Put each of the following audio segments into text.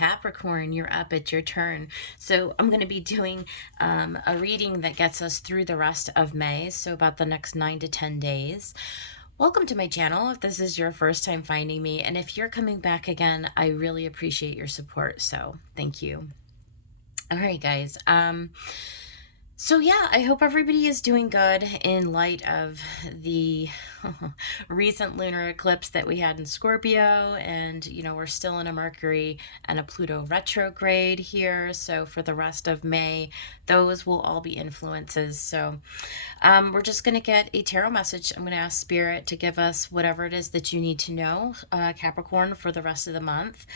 Capricorn, you're up. It's your turn. So I'm going to be doing a reading that gets us through the rest of May, so about the next 9 to 10 days. Welcome to my channel if this is your first time finding me, and if you're coming back again, I really appreciate your support, so thank you. All right, guys. So yeah, I hope everybody is doing good in light of the recent lunar eclipse that we had in Scorpio, and we're still in a Mercury and a Pluto retrograde here, so for the rest of May those will all be influences. So we're just going to get a tarot message. I'm going to ask Spirit to give us whatever it is that you need to know, Capricorn, for the rest of the month.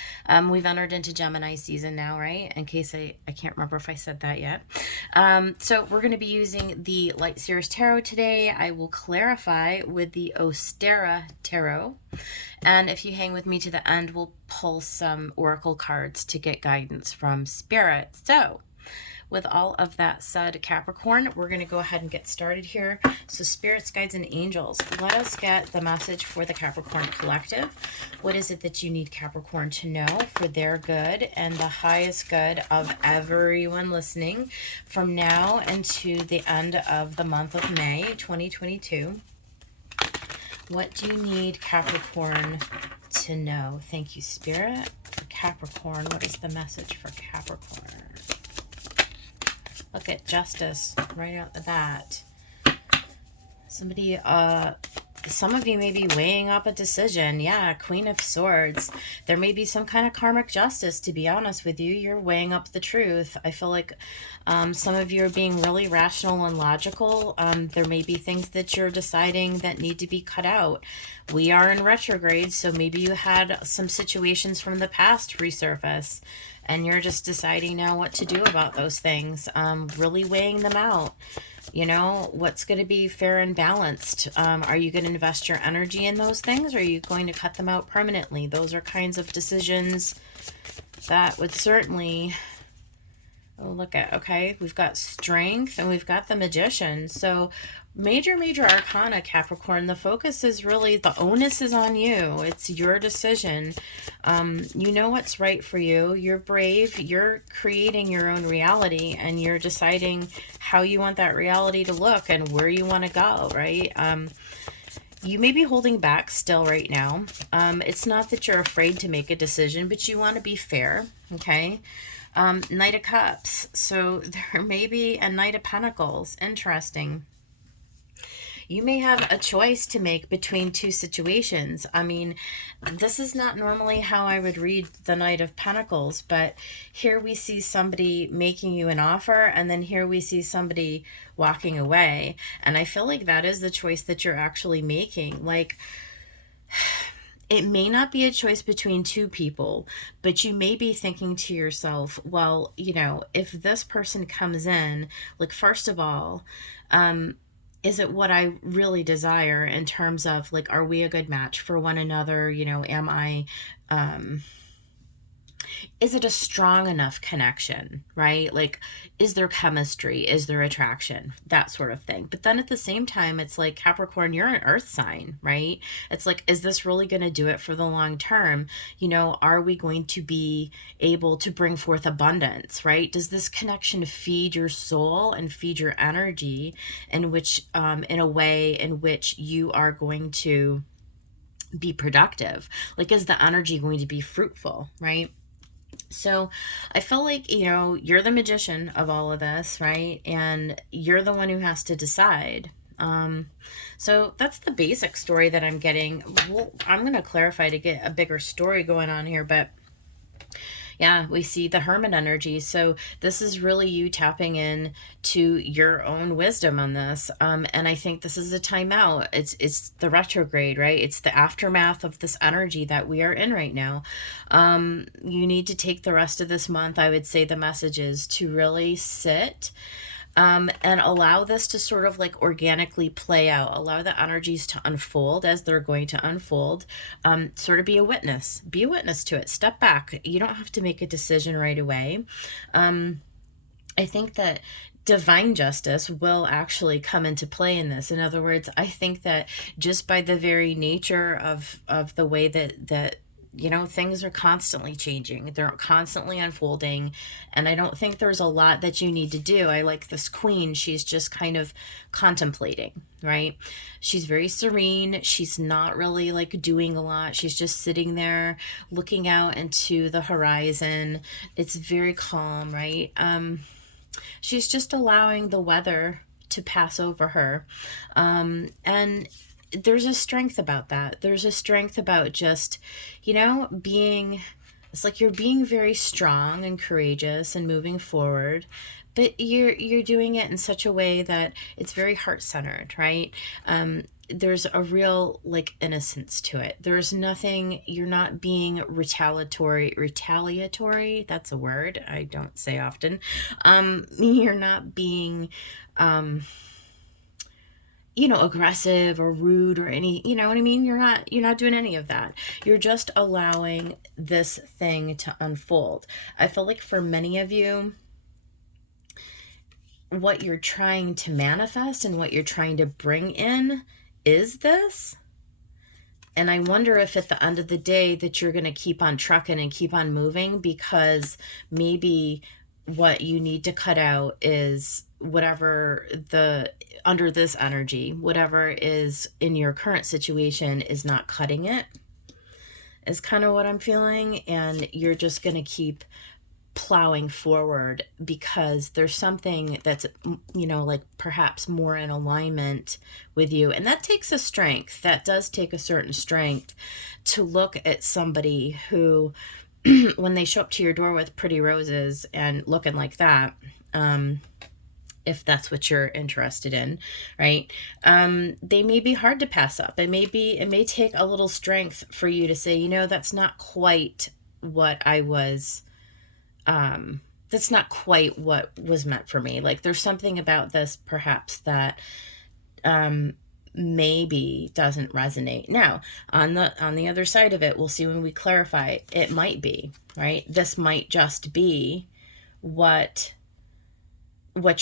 We've entered into Gemini season now, right? In case I can't remember if I said that yet. So we're going to be using the Light Seers Tarot today. I will clarify with the Ostera Tarot. And if you hang with me to the end, we'll pull some oracle cards to get guidance from Spirit. So with all of that said, Capricorn, we're going to go ahead and get started here. So spirits, guides, and angels, let us get the message for the Capricorn collective. What is it that you need Capricorn to know for their good and the highest good of everyone listening from now into the end of the month of May 2022? What do you need Capricorn to know? Thank you, Spirit. For Capricorn, what is the message for Capricorn? Look at justice right out the bat. Somebody, some of you may be weighing up a decision. Yeah, Queen of Swords. There may be some kind of karmic justice, to be honest with you. You're weighing up the truth. I feel like some of you are being really rational and logical. There may be things that you're deciding that need to be cut out. We are in retrograde, so maybe you had some situations from the past resurface, and you're just deciding now what to do about those things, really weighing them out. What's going to be fair and balanced? Are you going to invest your energy in those things, or are you going to cut them out permanently? Those are kinds of decisions that would certainly... Oh, look at, okay, we've got Strength and we've got the Magician. So major arcana, Capricorn. The focus is really, the onus is on you. It's your decision. You know what's right for you. You're brave. You're creating your own reality, and you're deciding how you want that reality to look and where you want to go, right? You may be holding back still right now. It's not that you're afraid to make a decision, but you want to be fair, okay? Knight of Cups. So there may be a Knight of Pentacles. Interesting. You may have a choice to make between two situations. I mean, this is not normally how I would read the Knight of Pentacles, but here we see somebody making you an offer, and then here we see somebody walking away. And I feel like that is the choice that you're actually making. Like, it may not be a choice between two people, but you may be thinking to yourself, well, if this person comes in, like, first of all, is it what I really desire in terms of, like, are we a good match for one another? Am I, is it a strong enough connection, right? Like, is there chemistry? Is there attraction? That sort of thing. But then at the same time, it's like, Capricorn, you're an earth sign, right? It's like, is this really going to do it for the long term? Are we going to be able to bring forth abundance, right? Does this connection feed your soul and feed your energy in a way in which you are going to be productive? Like, is the energy going to be fruitful, right? So I feel like, you're the magician of all of this, right? And you're the one who has to decide. So that's the basic story that I'm getting. Well, I'm going to clarify to get a bigger story going on here, but yeah, we see the Hermit energy. So this is really you tapping in to your own wisdom on this. And I think this is a timeout. It's the retrograde, right? It's the aftermath of this energy that we are in right now. You need to take the rest of this month, I would say the message is to really sit and allow this to sort of like organically play out. Allow the energies to unfold as they're going to unfold. Sort of be a witness to it. Step back. You don't have to make a decision right away. I think that divine justice will actually come into play in this. In other words, I think that just by the very nature of the way that you know, things are constantly changing. They're constantly unfolding. And I don't think there's a lot that you need to do. I like this queen. She's just kind of contemplating, right? She's very serene. She's not really like doing a lot. She's just sitting there looking out into the horizon. It's very calm, right? She's just allowing the weather to pass over her. And there's a strength about that. There's a strength about just, you know, being, it's like you're being very strong and courageous and moving forward, but you're doing it in such a way that it's very heart-centered, right? There's a real like innocence to it. There's nothing, you're not being retaliatory, that's a word I don't say often. You're not being you know, aggressive or rude or any, you know what I mean? You're not doing any of that. You're just allowing this thing to unfold. I feel like for many of you, what you're trying to manifest and what you're trying to bring in is this. And I wonder if at the end of the day that you're going to keep on trucking and keep on moving, because maybe what you need to cut out is whatever the under this energy, whatever is in your current situation is not cutting it, is kind of what I'm feeling. And you're just going to keep plowing forward because there's something that's, you know, like perhaps more in alignment with you. And that takes a strength. That does take a certain strength to look at somebody who, when they show up to your door with pretty roses and looking like that, if that's what you're interested in, right? They may be hard to pass up. It may take a little strength for you to say, you know, that's not quite what I was, that's not quite what was meant for me. Like there's something about this perhaps that, maybe doesn't resonate. Now, on the other side of it, we'll see when we clarify, it might be, right? This might just be what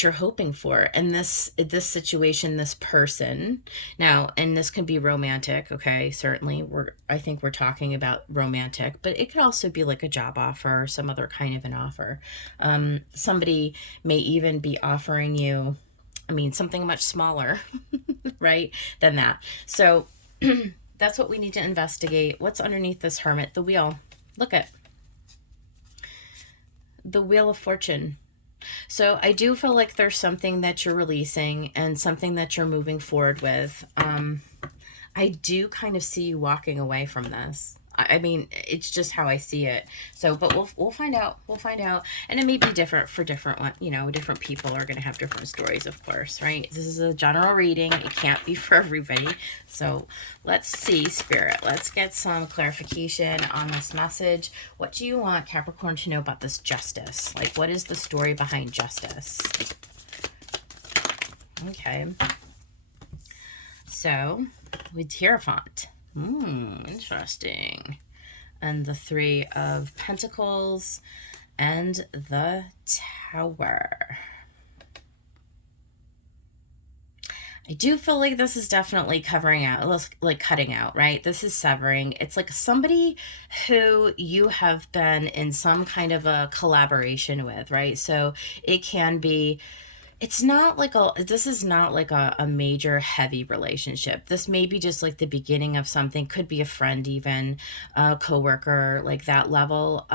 you're hoping for. And this situation, this person now, and this can be romantic. Okay. Certainly I think we're talking about romantic, but it could also be like a job offer or some other kind of an offer. Somebody may even be offering you, I mean, something much smaller, right, than that. So that's what we need to investigate. What's underneath this Hermit? The wheel. Look at the Wheel of Fortune. So I do feel like there's something that you're releasing and something that you're moving forward with. I do kind of see you walking away from this. I mean, it's just how I see it. So, but we'll find out. We'll find out. And it may be different for different one. You know, different people are going to have different stories, of course, right? This is a general reading. It can't be for everybody. So let's see, Spirit. Let's get some clarification on this message. What do you want Capricorn to know about this Justice? Like, what is the story behind Justice? Okay. So, with Hierophant. Interesting. And the Three of Pentacles and the Tower. I do feel like this is definitely covering out, like cutting out, right? This is severing. It's like somebody who you have been in some kind of a collaboration with, right? So it can be, this is not like a major heavy relationship. This may be just like the beginning of something. Could be a friend, even a coworker, like that level.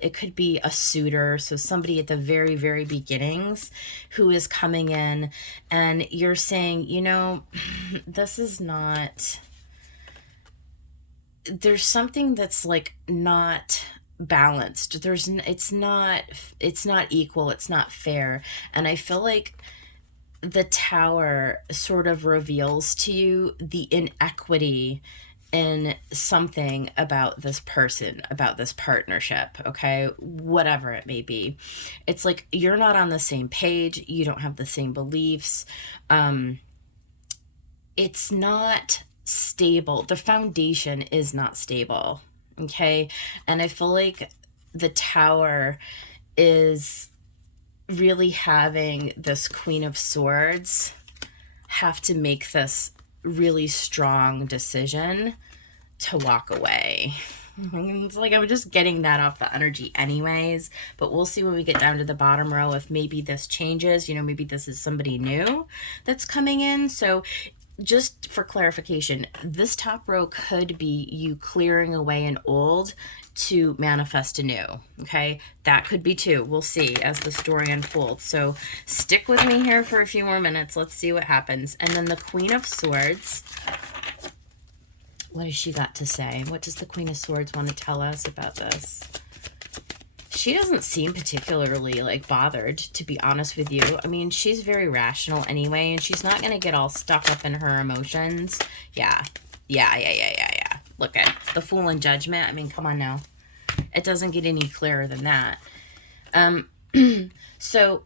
It could be a suitor. So somebody at the very, very beginnings who is coming in and you're saying, you know, this is not, there's something that's like not balanced. It's not equal, it's not fair. And I feel like the Tower sort of reveals to you the inequity in something about this person, about this partnership, okay? Whatever it may be. It's like you're not on the same page, you don't have the same beliefs. It's not stable. The foundation is not stable. Okay. And I feel like the Tower is really having this Queen of Swords have to make this really strong decision to walk away. It's like I'm just getting that off the energy anyways, but we'll see when we get down to the bottom row if maybe this changes. You know, maybe this is somebody new that's coming in. So just for clarification, this top row could be you clearing away an old to manifest a new. Okay, that could be too. We'll see as the story unfolds. So stick with me here for a few more minutes. Let's see what happens. And then the Queen of Swords. What has she got to say? What does the Queen of Swords want to tell us about this? She doesn't seem particularly like bothered, to be honest with you. I mean, she's very rational anyway, and she's not going to get all stuck up in her emotions. Yeah. Look at the Fool and Judgment. I mean, come on now. It doesn't get any clearer than that. So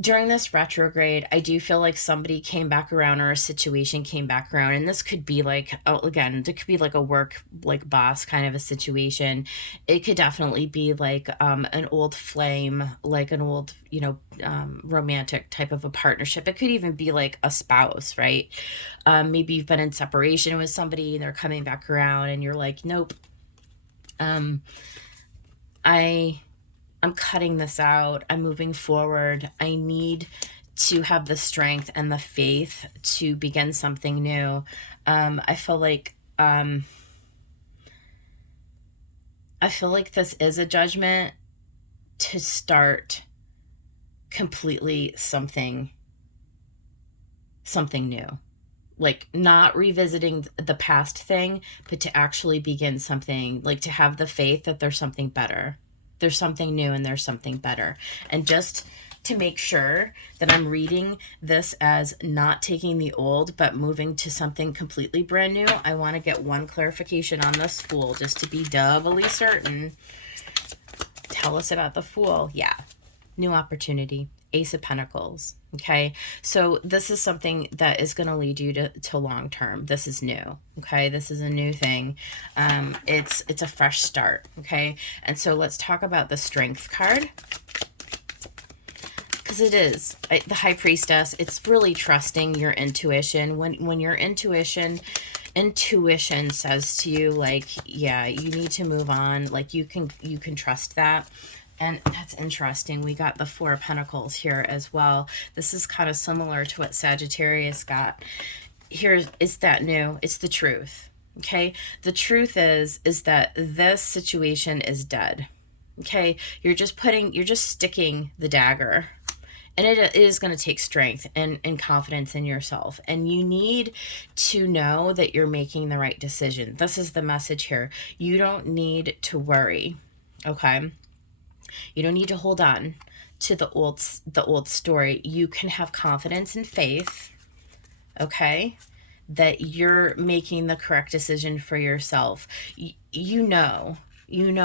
during this retrograde, I do feel like somebody came back around or a situation came back around. And this could be like, again, it could be like a work, like boss kind of a situation. It could definitely be like an old flame, like an old, romantic type of a partnership. It could even be like a spouse, right? Maybe you've been in separation with somebody and they're coming back around and you're like, nope, I'm cutting this out. I'm moving forward. I need to have the strength and the faith to begin something new. I feel like this is a judgment to start completely something new. Like not revisiting the past thing, but to actually begin something, like to have the faith that there's something better. There's something new and there's something better. And just to make sure that I'm reading this as not taking the old, but moving to something completely brand new, I want to get one clarification on this Fool, just to be doubly certain. Tell us about the Fool. Yeah. New opportunity. Ace of Pentacles. Okay. So this is something that is going to lead you to long term. This is new. Okay. This is a new thing. It's a fresh start. Okay. And so let's talk about the Strength card. Because it is the High Priestess. It's really trusting your intuition. When your intuition says to you, like, yeah, you need to move on. Like you can trust that. And that's interesting. We got the Four of Pentacles here as well. This is kind of similar to what Sagittarius got. Here is that new. It's the truth. Okay. The truth is that this situation is dead. Okay. You're just sticking the dagger. And it is going to take strength and confidence in yourself. And you need to know that you're making the right decision. This is the message here. You don't need to worry. Okay. You don't need to hold on to the old story. You can have confidence and faith, okay, that you're making the correct decision for yourself. You know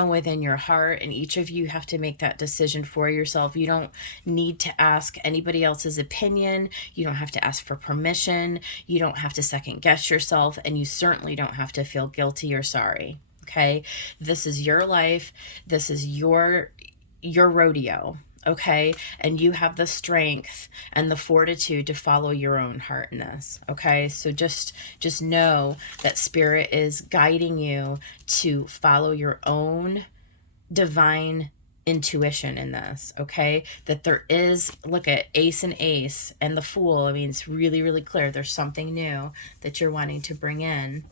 within your heart, and each of you have to make that decision for yourself. You don't need to ask anybody else's opinion. You don't have to ask for permission. You don't have to second guess yourself, and you certainly don't have to feel guilty or sorry. Okay, this is your life. This is your rodeo, okay? And you have the strength and the fortitude to follow your own heart in this, okay? So just know that Spirit is guiding you to follow your own divine intuition in this, okay? That there is, look at Ace and Ace and the Fool. I mean, it's really, really clear. There's something new that you're wanting to bring in.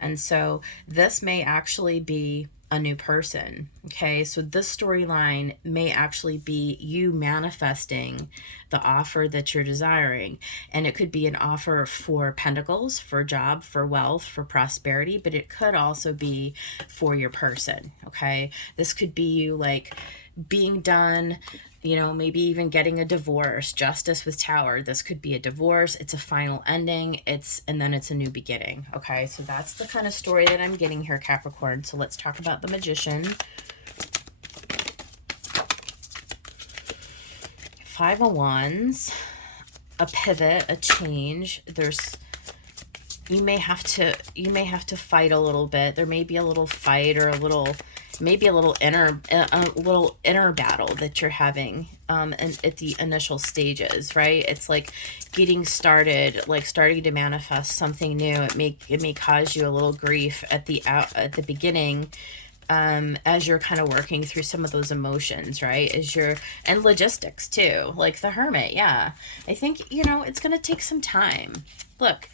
And so this may actually be a new person, okay? So this storyline may actually be you manifesting the offer that you're desiring. And it could be an offer for pentacles, for job, for wealth, for prosperity, but it could also be for your person, okay? This could be you like being done, maybe even getting a divorce. Justice with Tower. This could be a divorce. It's a final ending. And then it's a new beginning. Okay, so that's the kind of story that I'm getting here, Capricorn. So let's talk about the Magician. Five of Wands, a pivot, a change. You may have to fight a little bit. There may be a little fight or a little maybe a little inner battle that you're having and at the initial stages, right? It's like getting started, like starting to manifest something new. It may cause you a little grief at the beginning, as you're kind of working through some of those emotions, right? And logistics too, like the Hermit. Yeah, I think, it's going to take some time. Look,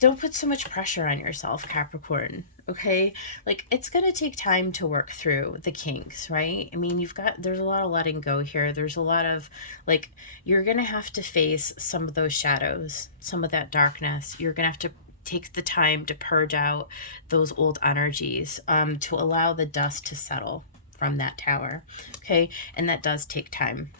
don't put so much pressure on yourself, Capricorn. Okay, like it's going to take time to work through the kinks, right? I mean, there's a lot of letting go here. There's a lot of, like, you're going to have to face some of those shadows, some of that darkness. You're going to have to take the time to purge out those old energies, to allow the dust to settle from that tower. Okay, and that does take time.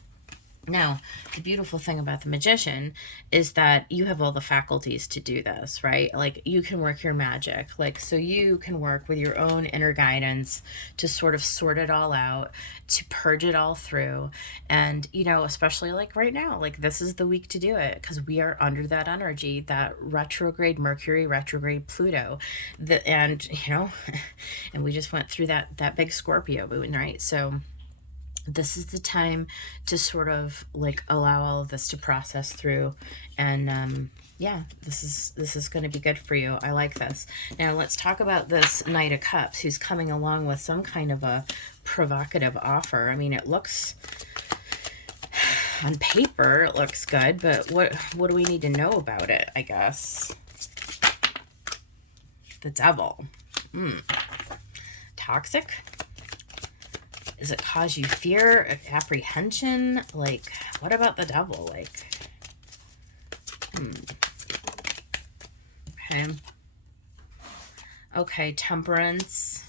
Now, the beautiful thing about the Magician is that you have all the faculties to do this, right? Like, you can work your magic. Like, so you can work with your own inner guidance to sort of sort it all out, to purge it all through. And, especially like right now, like this is the week to do it, because we are under that energy, that retrograde Mercury, retrograde Pluto. And we just went through that big Scorpio moon, right? So this is the time to sort of like allow all of this to process through. And yeah, this is going to be good for you. I like this. Now let's talk about this Knight of Cups, who's coming along with some kind of a provocative offer. I mean, it looks, on paper, it looks good, but what do we need to know about it, I guess? The Devil. Toxic? Does it cause you fear, apprehension? Like, what about the Devil? Like, Okay, Temperance.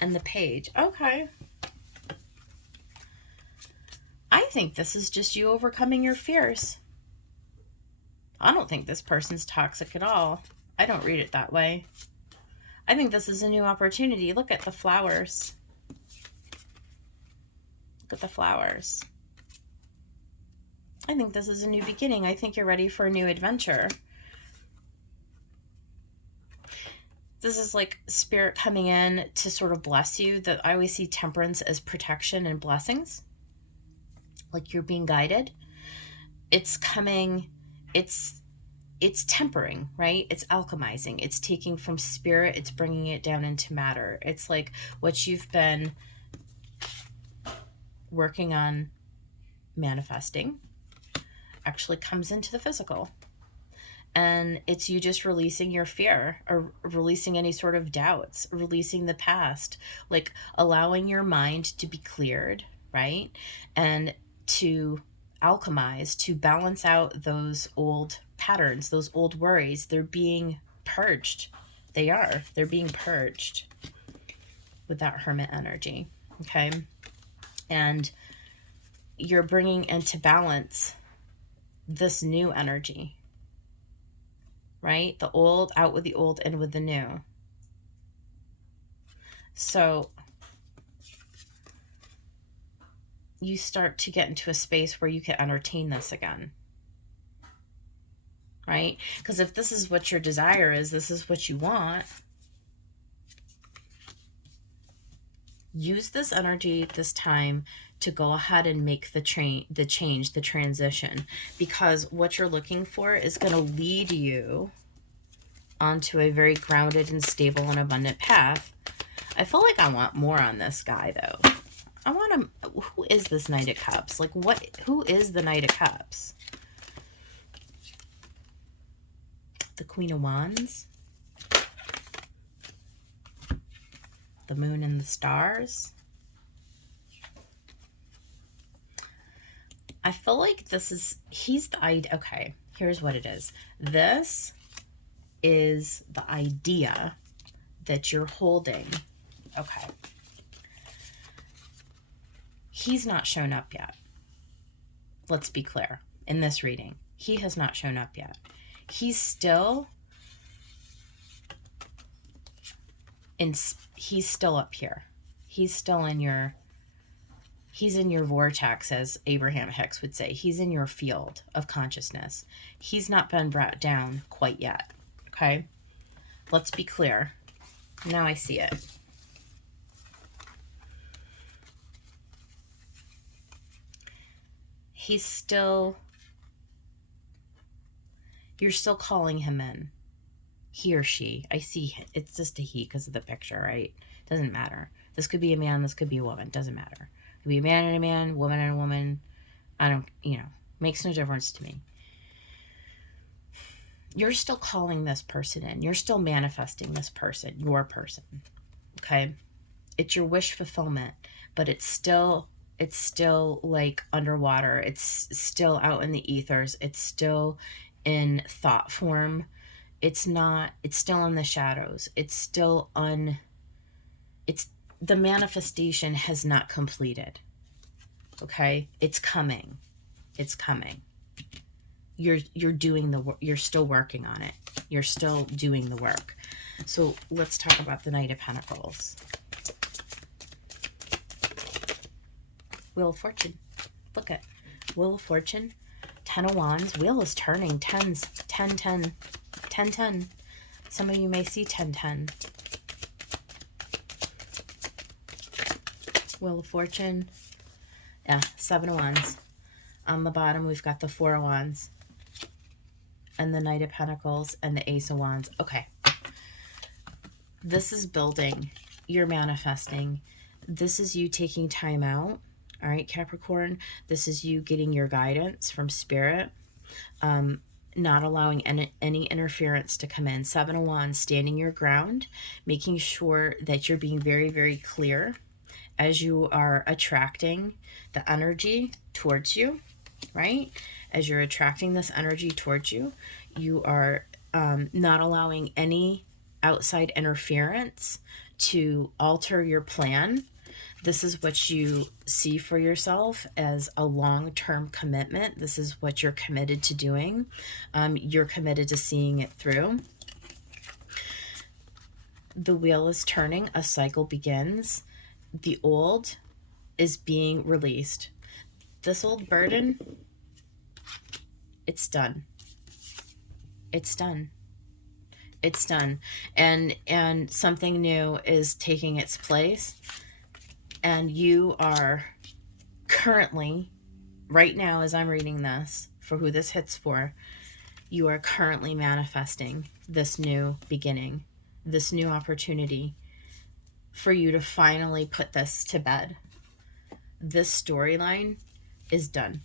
And the Page. Okay. I think this is just you overcoming your fears. I don't think this person's toxic at all. I don't read it that way. I think this is a new opportunity. Look at the flowers. Look at the flowers. I think this is a new beginning. I think you're ready for a new adventure. This is like spirit coming in to sort of bless you. That I always see Temperance as protection and blessings. Like you're being guided. It's coming, it's tempering, right? It's alchemizing. It's taking from spirit, it's bringing it down into matter. It's like what you've been working on manifesting actually comes into the physical. And it's you just releasing your fear, or releasing any sort of doubts, releasing the past, like allowing your mind to be cleared, right? And to alchemize, to balance out those old patterns, those old worries. They're being purged. They're being purged with that Hermit energy. Okay. And you're bringing into balance this new energy, right? The old, out with the old, in with the new. So you start to get into a space where you can entertain this again, right? Because if this is what your desire is, this is what you want, use this energy, this time, to go ahead and make the transition, because what you're looking for is going to lead you onto a very grounded and stable and abundant path. I feel like I want more on this guy, though. I want him. Who is this Knight of Cups? Like, who is the Knight of Cups? The Queen of Wands? The Moon and the Stars? I feel like he's the idea. Okay, here's what it is. This is the idea that you're holding. Okay. He's not shown up yet. Let's be clear. In this reading, he has not shown up yet. He's still up here. He's still in your vortex, as Abraham Hicks would say. He's in your field of consciousness. He's not been brought down quite yet. Okay? Let's be clear. Now I see it. you're still calling him in. He or she. I see it's just a he because of the picture, right? Doesn't matter. This could be a man, this could be a woman. Doesn't matter. It could be a man and a man, woman and a woman. I don't, makes no difference to me. You're still calling this person in. You're still manifesting this person, your person. Okay? It's your wish fulfillment, but it's still like underwater. It's still out in the ethers. It's still in thought form. It's still in the shadows. It's the manifestation has not completed. Okay? It's coming. It's coming. You're doing the work. You're still working on it. You're still doing the work. So let's talk about the Knight of Pentacles. Wheel of Fortune. Look at Wheel of Fortune. 10 of Wands. Wheel is turning. Tens. 10, 10. 10, 10. Some of you may see 10, 10. Wheel of Fortune. Yeah, 7 of Wands. On the bottom, we've got the 4 of Wands. And the Knight of Pentacles and the Ace of Wands. Okay. This is building. You're manifesting. This is you taking time out. All right, Capricorn. This is you getting your guidance from Spirit. Not allowing any interference to come in. 7 of Wands, standing your ground. Making sure that you're being very, very clear as you are attracting the energy towards you, right? As you're attracting this energy towards you, you are not allowing any outside interference to alter your plan. This is what you see for yourself as a long-term commitment. This is what you're committed to doing. You're committed to seeing it through. The wheel is turning. A cycle begins. The old is being released. This old burden, it's done. It's done. It's done. And something new is taking its place. And you are currently, right now as I'm reading this, for who this hits for, you are currently manifesting this new beginning, this new opportunity for you to finally put this to bed. This storyline is done.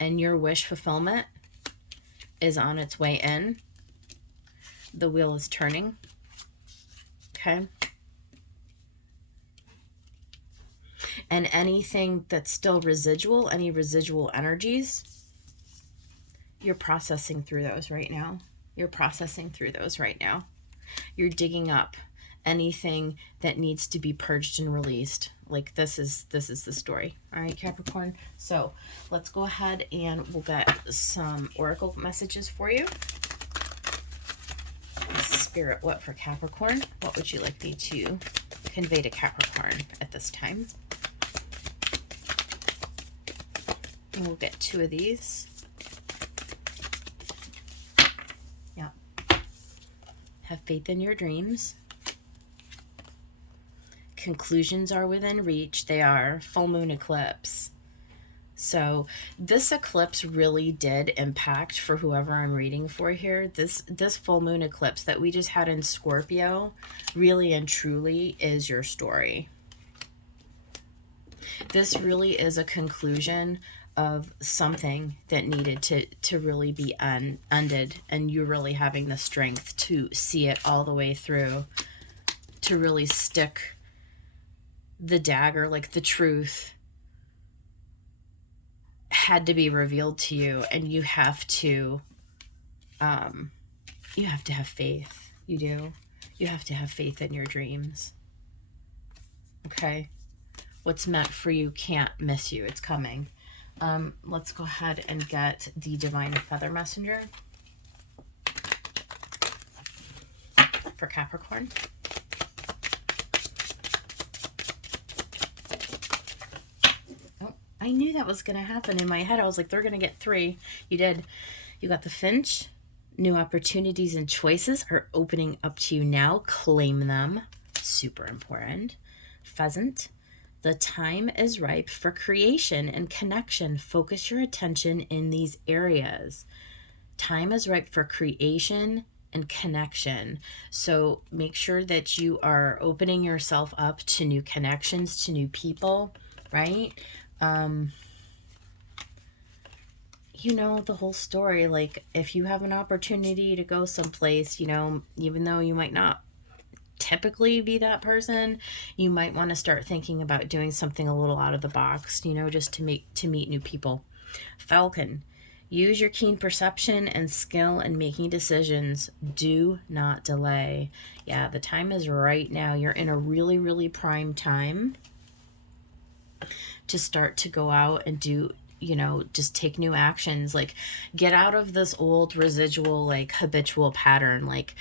And your wish fulfillment is on its way in. The wheel is turning. Okay? And anything that's still residual, any residual energies, you're processing through those right now. You're processing through those right now. You're digging up anything that needs to be purged and released. Like this is the story. All right, Capricorn. So let's go ahead and we'll get some oracle messages for you. Spirit, what for Capricorn? What would you like me to convey to Capricorn at this time? And we'll get 2 of these. Yeah. Have faith in your dreams. Conclusions are within reach. They are. Full moon eclipse. So this eclipse really did impact for whoever I'm reading for here. This full moon eclipse that we just had in Scorpio really and truly is your story. This really is a conclusion of something that needed to really be ended, and you really having the strength to see it all the way through, to really stick the dagger, like the truth had to be revealed to you, and you have to have faith. You do. You have to have faith in your dreams. Okay? What's meant for you can't miss you. It's coming. Let's go ahead and get the Divine Feather Messenger for Capricorn. Oh, I knew that was going to happen in my head. I was like, they're going to get 3. You did. You got the Finch. New opportunities and choices are opening up to you now. Claim them. Super important. Pheasant. The time is ripe for creation and connection. Focus your attention in these areas. Time is ripe for creation and connection. So make sure that you are opening yourself up to new connections, to new people, right? You know the whole story. Like, if you have an opportunity to go someplace, you know, even though you might not typically be that person, you might want to start thinking about doing something a little out of the box, you know, just to meet new people. Falcon, use your keen perception and skill in making decisions. Do not delay. Yeah, the time is right now. You're in a really, really prime time to start to go out and do, you know, just take new actions. Like, get out of this old residual, like, habitual pattern. Like,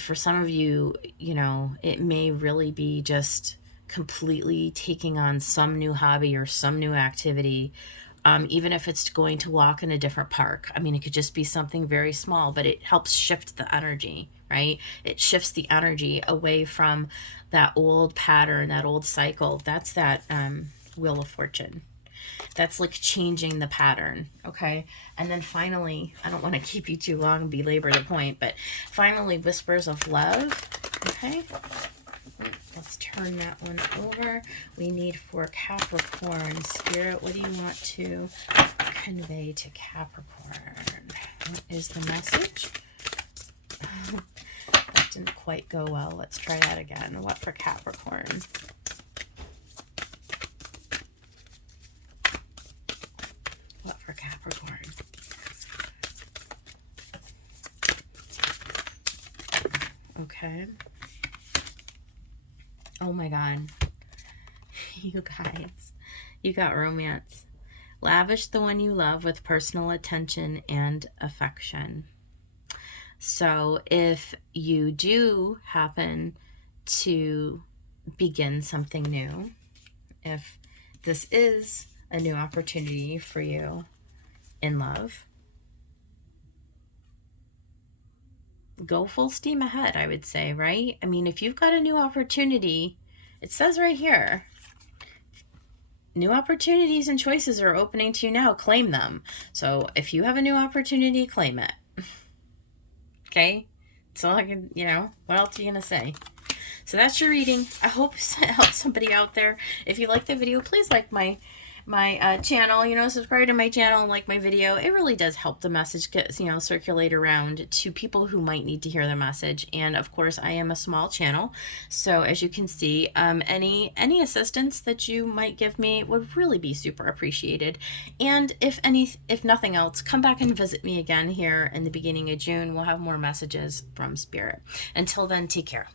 for some of you, you know, it may really be just completely taking on some new hobby or some new activity. Even if it's going to walk in a different park. I mean, it could just be something very small, but it helps shift the energy, right? It shifts the energy away from that old pattern, that old cycle. That's that Wheel of Fortune. That's like changing the pattern, okay? And then finally, I don't want to keep you too long and belabor the point, but finally, Whispers of Love, okay? Let's turn that one over. We need for Capricorn. Spirit, what do you want to convey to Capricorn? What is the message? That didn't quite go well. Let's try that again. What for Capricorn? What for Capricorn? Okay. Oh my God. You guys. You got romance. Lavish the one you love with personal attention and affection. So if you do happen to begin something new, if this is a new opportunity for you in love, go full steam ahead, I would say, right? I mean, if you've got a new opportunity, it says right here, new opportunities and choices are opening to you now. Claim them. So if you have a new opportunity, claim it. Okay? So I can, you know, what else are you going to say? So that's your reading. I hope it helps somebody out there. If you like the video, please like my channel, you know, subscribe to my channel and like my video. It really does help the message get, you know, circulate around to people who might need to hear the message. And of course, I am a small channel, so as you can see, any assistance that you might give me would really be super appreciated. And if nothing else, come back and visit me again here in the beginning of June. We'll have more messages from Spirit. Until then, take care.